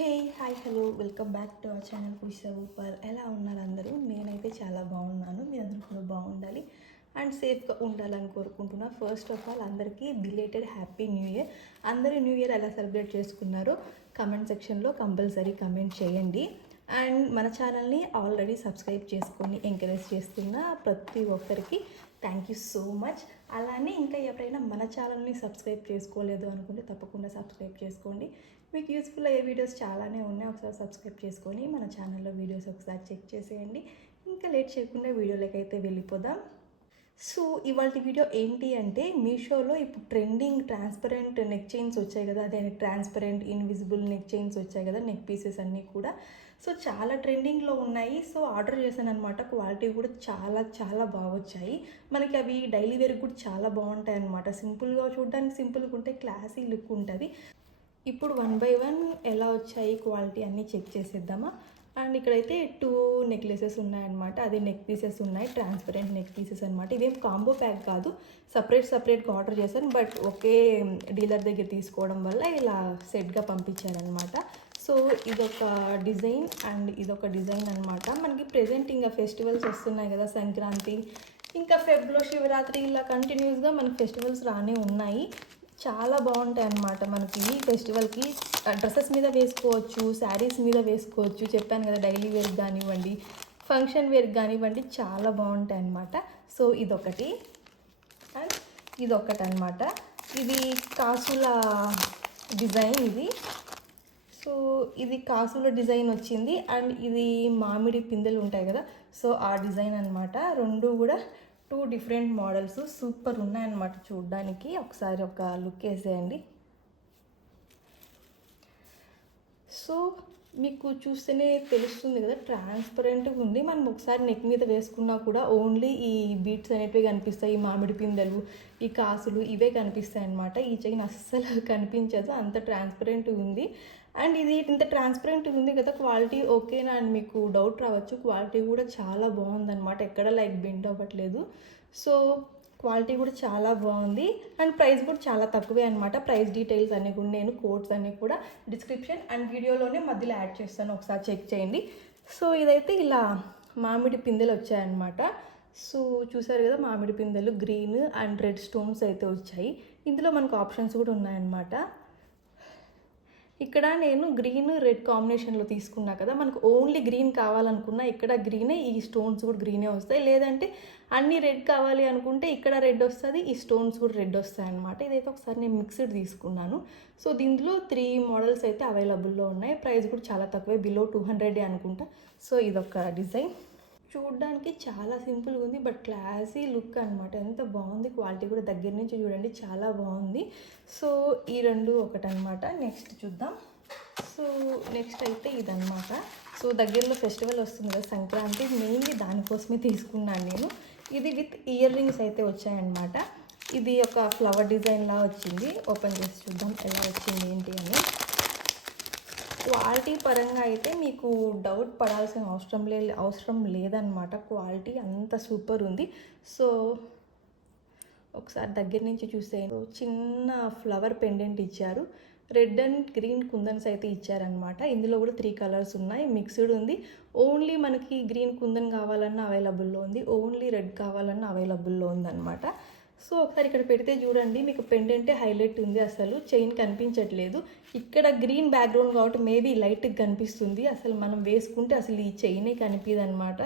Hey hi hello welcome back to our channel Pushpa Upar. ఎలా ఉన్నారు అందరూ? నేనైతే చాలా బాగున్నాను. మీ అందరూ కూడా బాగుండాలి అండ్ సేఫ్గా ఉండాలని కోరుకుంటున్నా. ఫస్ట్ ఆఫ్ ఆల్ అందరికీ బిలేటెడ్ హ్యాపీ న్యూ ఇయర్. అందరూ న్యూ ఇయర్ ఎలా సెలబ్రేట్ చేసుకున్నారో కమెంట్ సెక్షన్లో కంపల్సరీ కమెంట్ చేయండి. అండ్ మన ఛానల్ని ఆల్రెడీ సబ్స్క్రైబ్ చేసుకొని ఎంకరేజ్ చేస్తున్న ప్రతి ఒక్కరికి థ్యాంక్ యూ సో మచ్. అలానే ఇంకా ఎవరైనా మన ఛానల్ని సబ్స్క్రైబ్ చేసుకోలేదు అనుకుంటే తప్పకుండా సబ్స్క్రైబ్ చేసుకోండి. మీకు యూస్ఫుల్ అయ్యే వీడియోస్ చాలానే ఉన్నాయి. ఒకసారి సబ్స్క్రైబ్ చేసుకొని మన ఛానల్లో వీడియోస్ ఒకసారి చెక్ చేసేయండి. ఇంకా లేట్ చేయకుండా వీడియోలోకి అయితే వెళ్ళిపోదాం. సో ఇవాళ వీడియో ఏంటి అంటే, మీషోలో ఇప్పుడు ట్రెండింగ్ ట్రాన్స్పరెంట్ నెక్ చైన్స్ వచ్చాయి కదా, అదే ట్రాన్స్పరెంట్ ఇన్విజిబుల్ నెక్ చైన్స్ వచ్చాయి కదా, నెక్ పీసెస్ అన్నీ కూడా. సో చాలా ట్రెండింగ్లో ఉన్నాయి. సో ఆర్డర్ చేశాను అనమాట. క్వాలిటీ కూడా చాలా చాలా బాగా వచ్చాయి. మనకి అవి డైలీ వేర్ కూడా చాలా బాగుంటాయి అనమాట. సింపుల్గా చూడడానికి సింపుల్గా ఉంటే క్లాసీ లుక్ ఉంటుంది. ఇప్పుడు 1 by 1 ఎలా వచ్చాయి క్వాలిటీ అన్నీ చెక్ చేసేద్దామా. అండ్ ఇక్కడైతే 2 నెక్లెసెస్ ఉన్నాయన్నమాట. అదే నెక్ పీసెస్ ఉన్నాయి, ట్రాన్స్పరెంట్ నెక్ పీసెస్ అనమాట. ఇవేం కాంబో ప్యాక్ కాదు, సపరేట్గా ఆర్డర్ చేశాను. బట్ ఒకే డీలర్ దగ్గర తీసుకోవడం వల్ల ఇలా సెట్గా పంపించారనమాట. సో ఇదొక డిజైన్ అండ్ ఇదొక డిజైన్ అనమాట. మనకి ప్రెజెంట్ ఇంకా ఫెస్టివల్స్ వస్తున్నాయి కదా, సంక్రాంతి ఇంకా ఫెబ్రవరి శివరాత్రి, ఇలా కంటిన్యూస్గా మనకి ఫెస్టివల్స్ రానే ఉన్నాయి. చాలా బాగుంటాయి అన్నమాట. మనకి ఈ ఫెస్టివల్కి డ్రెస్సెస్ మీద వేసుకోవచ్చు, శారీస్ మీద వేసుకోవచ్చు. చెప్పాను కదా, డైలీ వేర్కి కానివ్వండి, ఫంక్షన్ వేర్కి కానివ్వండి, చాలా బాగుంటాయి అన్నమాట. సో ఇదొకటి అండ్ ఇదొకటి అనమాట. ఇది కాసుల డిజైన్ ఇది. సో ఇది కాసుల డిజైన్ వచ్చింది. అండ్ ఇది మామిడి పిందెలు ఉంటాయి కదా, సో ఆ డిజైన్ అనమాట. రెండు కూడా 2 డిఫరెంట్ మోడల్స్ సూపర్ ఉన్నాయన్నమాట చూడడానికి. ఒకసారి ఒక లుక్ వేసేయండి. సో మీకు చూస్తేనే తెలుస్తుంది కదా, ట్రాన్స్పరెంట్గా ఉంది. మనం ఒకసారి నెక్ మీద వేసుకున్నా కూడా ఓన్లీ ఈ బీట్స్ అనేటివి కనిపిస్తాయి. ఈ మామిడి పిందెలు, ఈ కాసులు ఇవే కనిపిస్తాయి అన్నమాట. ఈ చైన్ అస్సలు కనిపించదు, అంత ట్రాన్స్పరెంట్ ఉంది. అండ్ ఇది ఇంత ట్రాన్స్పరెంట్ ఉంది కదా, క్వాలిటీ ఓకేనా అని మీకు డౌట్ రావచ్చు. క్వాలిటీ కూడా చాలా బాగుందన్నమాట, ఎక్కడ లైక్ బెండ్ అవ్వట్లేదు. సో క్వాలిటీ కూడా చాలా బాగుంది. అండ్ ప్రైస్ కూడా చాలా తక్కువే అనమాట. ప్రైస్ డీటెయిల్స్ అన్నీ కూడా నేను కోడ్స్ అన్నీ కూడా డిస్క్రిప్షన్ అండ్ వీడియోలోనే మధ్యలో యాడ్ చేస్తాను, ఒకసారి చెక్ చేయండి. సో ఇదైతే ఇలా మామిడి పిందెలు వచ్చాయన్నమాట. సో చూసారు కదా, మామిడి పిందెలు గ్రీన్ అండ్ రెడ్ స్టోన్స్ అయితే వచ్చాయి. ఇందులో మనకు ఆప్షన్స్ కూడా ఉన్నాయన్నమాట. ఇక్కడ నేను గ్రీన్ రెడ్ కాంబినేషన్లో తీసుకున్నా కదా, మనకు ఓన్లీ గ్రీన్ కావాలనుకున్నా ఇక్కడ గ్రీనే, ఈ స్టోన్స్ కూడా గ్రీనే వస్తాయి. లేదంటే అన్ని రెడ్ కావాలి అనుకుంటే ఇక్కడ రెడ్ వస్తుంది, ఈ స్టోన్స్ కూడా రెడ్ వస్తాయి అన్నమాట. ఇదైతే ఒకసారి నేను మిక్స్డ్ తీసుకున్నాను. సో దీంట్లో 3 మోడల్స్ అయితే అవైలబుల్లో ఉన్నాయి. ప్రైస్ కూడా చాలా తక్కువే, బిలో 200 అనుకుంటా. సో ఇదొక డిజైన్ చూడడానికి చాలా సింపుల్గా ఉంది, బట్ క్లాసీ లుక్ అనమాట. ఎంత బాగుంది, క్వాలిటీ కూడా దగ్గర నుంచి చూడండి చాలా బాగుంది. సో ఈ రెండు ఒకటనమాట. నెక్స్ట్ చూద్దాం. సో నెక్స్ట్ అయితే ఇదనమాట. సో దగ్గరలో ఫెస్టివల్ వస్తుంది కదా, సంక్రాంతి, మెయిన్లీ దానికోసమే తీసుకున్నాను నేను. ఇది విత్ ఇయర్ రింగ్స్ అయితే వచ్చాయన్నమాట. ఇది ఒక ఫ్లవర్ డిజైన్లా వచ్చింది. ఓపెన్ చేసి చూద్దాం ఎలా వచ్చింది ఏంటి అని. క్వాలిటీ పరంగా అయితే మీకు డౌట్ పడాల్సిన అవసరం లేదనమాట. క్వాలిటీ అంత సూపర్ ఉంది. సో ఒకసారి దగ్గర నుంచి చూస్తే చిన్న ఫ్లవర్ పెండెంట్ ఇచ్చారు. రెడ్ అండ్ గ్రీన్ కుందన్స్ అయితే ఇచ్చారనమాట. ఇందులో కూడా 3 కలర్స్ ఉన్నాయి, మిక్స్డ్ ఉంది. ఓన్లీ మనకి గ్రీన్ కుందన్ కావాలన్నా అవైలబుల్లో ఉంది, ఓన్లీ రెడ్ కావాలన్నా అవైలబుల్లో ఉందన్నమాట. సో ఒకసారి ఇక్కడ పెడితే చూడండి, మీకు పెండెంటే హైలైట్ ఉంది, అసలు చైన్ కనిపించట్లేదు. ఇక్కడ గ్రీన్ బ్యాక్గ్రౌండ్ కాబట్టి మేబీ లైట్గా కనిపిస్తుంది, అసలు మనం వేసుకుంటే అసలు ఈ చైనే కనిపించదు అనమాట.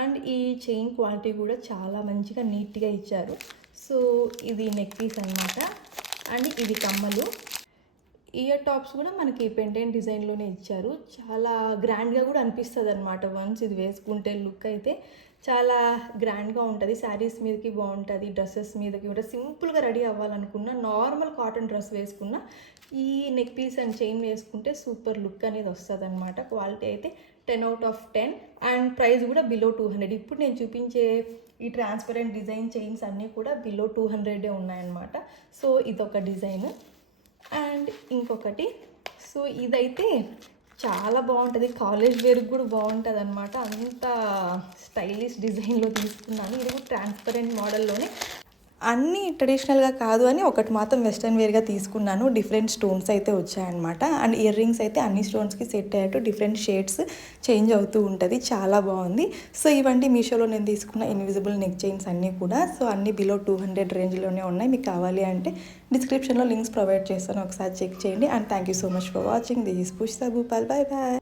అండ్ ఈ చైన్ క్వాలిటీ కూడా చాలా మంచిగా నీట్గా ఇచ్చారు. సో ఇది నెక్ పీస్ అనమాట. అండ్ ఇది కమ్మలు, ఇయర్ టాప్స్ కూడా మనకి పెండెంట్ డిజైన్లోనే ఇచ్చారు. చాలా గ్రాండ్గా కూడా అనిపిస్తుంది అనమాట. వన్స్ ఇది వేసుకుంటే లుక్ అయితే చాలా గ్రాండ్గా ఉంటుంది. శారీస్ మీదకి బాగుంటుంది, డ్రెస్సెస్ మీదకి కూడా. సింపుల్గా రెడీ అవ్వాలనుకున్న, నార్మల్ కాటన్ డ్రెస్ వేసుకున్న ఈ నెక్ పీస్ అండ్ చైన్ వేసుకుంటే సూపర్ లుక్ అనేది వస్తుంది అనమాట. క్వాలిటీ అయితే 10 out of 10 అండ్ ప్రైస్ కూడా బిలో 200. ఇప్పుడు నేను చూపించే ఈ ట్రాన్స్పరెంట్ డిజైన్ చైన్స్ అన్నీ కూడా బిలో 200 ఉన్నాయన్నమాట. సో ఇదొక డిజైన్ అండ్ ఇంకొకటి. సో ఇదైతే చాలా బాగుంటుంది, కాలేజ్ వేర్కి కూడా బాగుంటుంది అనమాట. అంత స్టైలిష్ డిజైన్లో తీసుకున్నాను. ఇది కూడా ట్రాన్స్పరెంట్ మోడల్లోనే అన్నీ ట్రెడిషనల్గా కాదు అని ఒకటి మాత్రం వెస్ట్రన్ వేర్గా తీసుకున్నాను. డిఫరెంట్ స్టోన్స్ అయితే వచ్చాయన్నమాట. అండ్ ఇయర్ రింగ్స్ అయితే అన్ని స్టోన్స్కి సెట్ అయ్యేట్టు డిఫరెంట్ షేడ్స్ చేంజ్ అవుతూ ఉంటుంది. చాలా బాగుంది. సో ఇవంటి మీషోలో నేను తీసుకున్న ఇన్విజిబుల్ నెక్ చైన్స్ అన్నీ కూడా. సో అన్నీ బిలో 200 రేంజ్లోనే ఉన్నాయి. మీకు కావాలి అంటే డిస్క్రిప్షన్లో లింక్స్ ప్రొవైడ్ చేస్తాను, ఒకసారి చెక్ చేయండి. And thank you so much for watching. This is Pushpa Bhupal. Bye bye.